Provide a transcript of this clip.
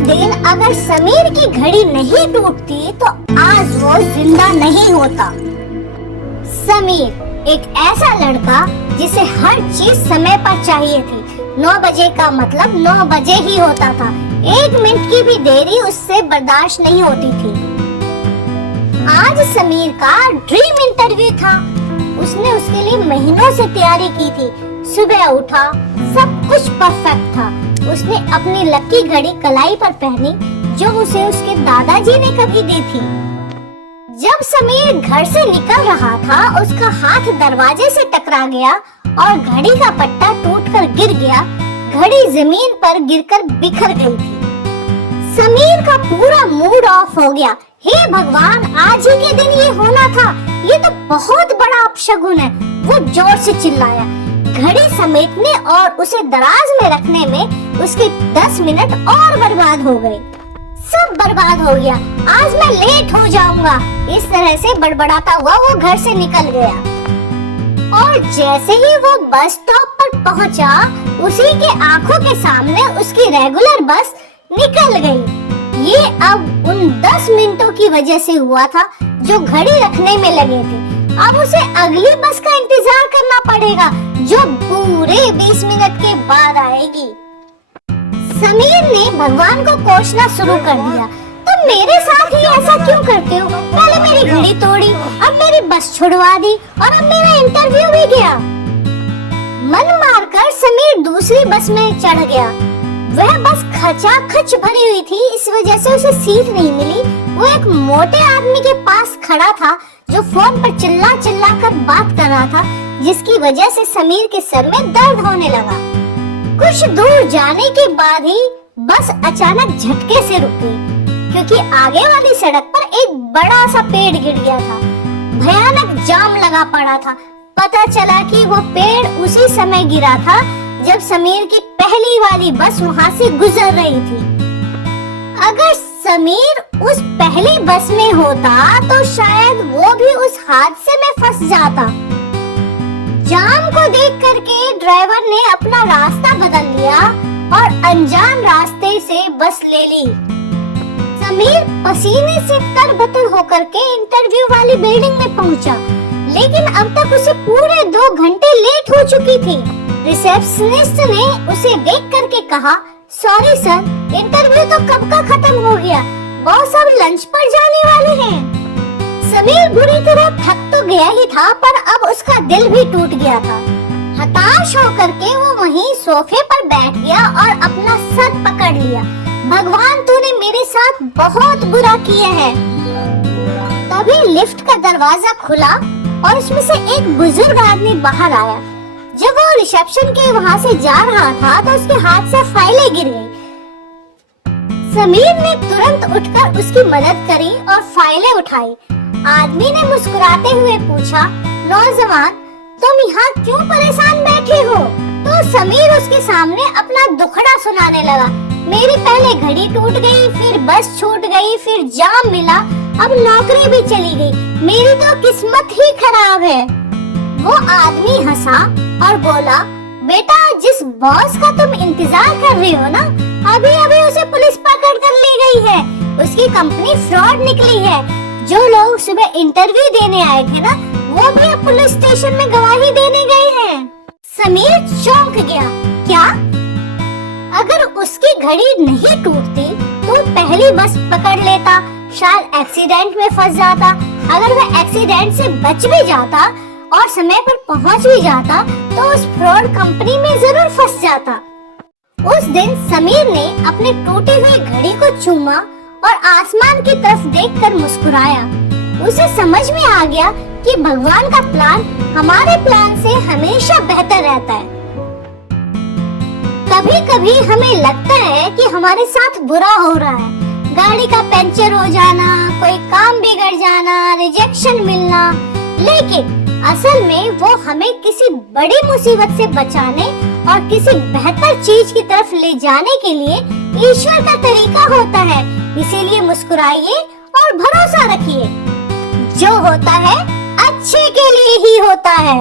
दिन अगर समीर की घड़ी नहीं टूटती तो आज वो जिंदा नहीं होता। समीर एक ऐसा लड़का जिसे हर चीज समय पर चाहिए थी। 9 बजे का मतलब 9 बजे ही होता था। 1 मिनट की भी देरी उससे बर्दाश्त नहीं होती थी। आज समीर का ड्रीम इंटरव्यू था। उसने उसके लिए महीनों से तैयारी की थी। सुबह उठा, सब कुछ परफेक्ट था। उसने अपनी लकी घड़ी कलाई पर पहनी जो उसे उसके दादाजी ने कभी दी थी। जब समीर घर से निकल रहा था, उसका हाथ दरवाजे से टकरा गया और घड़ी का पट्टा टूटकर गिर गया। घड़ी जमीन पर गिरकर बिखर गई थी। समीर का पूरा मूड ऑफ हो गया। हे भगवान, आज ही के दिन ये होना था। ये तो बहुत बड़ा अपशगुन है। वो जोर से चिल्लाया। घड़ी समेटने और उसे दराज में रखने में उसके 10 मिनट और बर्बाद हो गए। सब बर्बाद हो गया। आज मैं लेट हो जाऊंगा। इस तरह से बड़बड़ाता हुआ वो घर से निकल गया और जैसे ही वो बस स्टॉप पर पहुंचा, उसी के आंखों के सामने उसकी रेगुलर बस निकल गई। ये अब उन 10 मिनटों की वजह से हुआ था जो घड़ी रखने में लगे थे। अब उसे अगली बस का इंतजार करना पड़ेगा जो पूरे 20 मिनट के बाद आएगी। समीर ने भगवान को कोसना शुरू कर दिया। तुम मेरे साथ ही ऐसा क्यों करते हो? पहले मेरी घड़ी तोड़ी, अब मेरी बस छुड़वा दी और अब मेरा इंटरव्यू भी गया। मन मारकर समीर दूसरी बस में चढ़ गया। वह बस खचाखच भरी हुई थी, इस वजह से उसे सीट नहीं मिली। वो एक मोटे आदमी के पास खड़ा था जो फोन पर चिल्ला चिल्ला कर बात कर रहा था, जिसकी वजह से समीर के सर में दर्द होने लगा। कुछ दूर जाने के बाद ही बस अचानक झटके से रुक गई, क्योंकि आगे वाली सड़क पर एक बड़ा सा पेड़ गिर गया था। भयानक जाम लगा पड़ा था। पता चला कि वो पेड़ उसी समय गिरा था जब समीर की पहली वाली बस वहाँ से गुजर रही थी। अगर समीर उस पहली बस में होता तो शायद वो भी उस हादसे में फंस जाता। जाम को देख करके ड्राइवर ने अपना रास्ता बदल लिया और अनजान रास्ते से बस ले ली। समीर पसीने से तरबतर होकर के इंटरव्यू वाली बिल्डिंग में पहुंचा, लेकिन अब तक उसे पूरे 2 घंटे लेट हो चुकी थी। रिसेप्शनिस्ट ने उसे देख करके कहा, सॉरी सर, इंटरव्यू तो कब का खत्म हो गया। बॉस अब लंच पर जाने वाले हैं। समीर बुरी तरह थक तो गया ही था, पर अब उसका दिल भी टूट गया था। हताश होकर के वो वहीं सोफे पर बैठ गया और अपना सर पकड़ लिया। भगवान, तूने मेरे साथ बहुत बुरा किया है। तभी लिफ्ट का दरवाजा खुला और उसमें से एक बुजुर्ग आदमी बाहर आया। जब वो रिसेप्शन के वहाँ से जा रहा था तो उसके हाथ से फाइलें गिर गई। समीर ने तुरंत उठकर उसकी मदद करी और फाइलें उठाई। आदमी ने मुस्कुराते हुए पूछा, नौजवान, तुम यहाँ क्यों परेशान बैठे हो? तो समीर उसके सामने अपना दुखड़ा सुनाने लगा। मेरी पहले घड़ी टूट गई, फिर बस छूट गई, फिर जाम मिला, अब नौकरी भी चली गई। मेरी तो किस्मत ही खराब है। वो आदमी हंसा और बोला, बेटा, जिस बॉस का तुम इंतजार कर रही हो ना, अभी अभी उसे पुलिस पकड़ कर ले गई है। उसकी कंपनी फ्रॉड निकली है। जो लोग सुबह इंटरव्यू देने आए थे ना, वो भी अब पुलिस स्टेशन में गवाही देने गए हैं। समीर चौंक गया। क्या? अगर उसकी घड़ी नहीं टूटती तो पहली बस पकड़ लेता, शायद एक्सीडेंट में फंस जाता। अगर वह एक्सीडेंट से बच भी जाता और समय पर पहुंच भी जाता तो उस फ्रॉड कंपनी में जरूर फंस जाता। उस दिन समीर ने अपनी टूटी हुई घड़ी को चूमा और आसमान की तरफ देखकर मुस्कुराया। उसे समझ में आ गया कि भगवान का प्लान हमारे प्लान से हमेशा बेहतर रहता है। कभी कभी हमें लगता है कि हमारे साथ बुरा हो रहा है, गाड़ी का पंचर हो जाना, कोई काम बिगड़ जाना, रिजेक्शन मिलना, लेकिन असल में वो हमें किसी बड़ी मुसीबत से बचाने और किसी बेहतर चीज की तरफ ले जाने के लिए ईश्वर का तरीका होता है। इसीलिए मुस्कुराइए और भरोसा रखिए। जो होता है अच्छे के लिए ही होता है।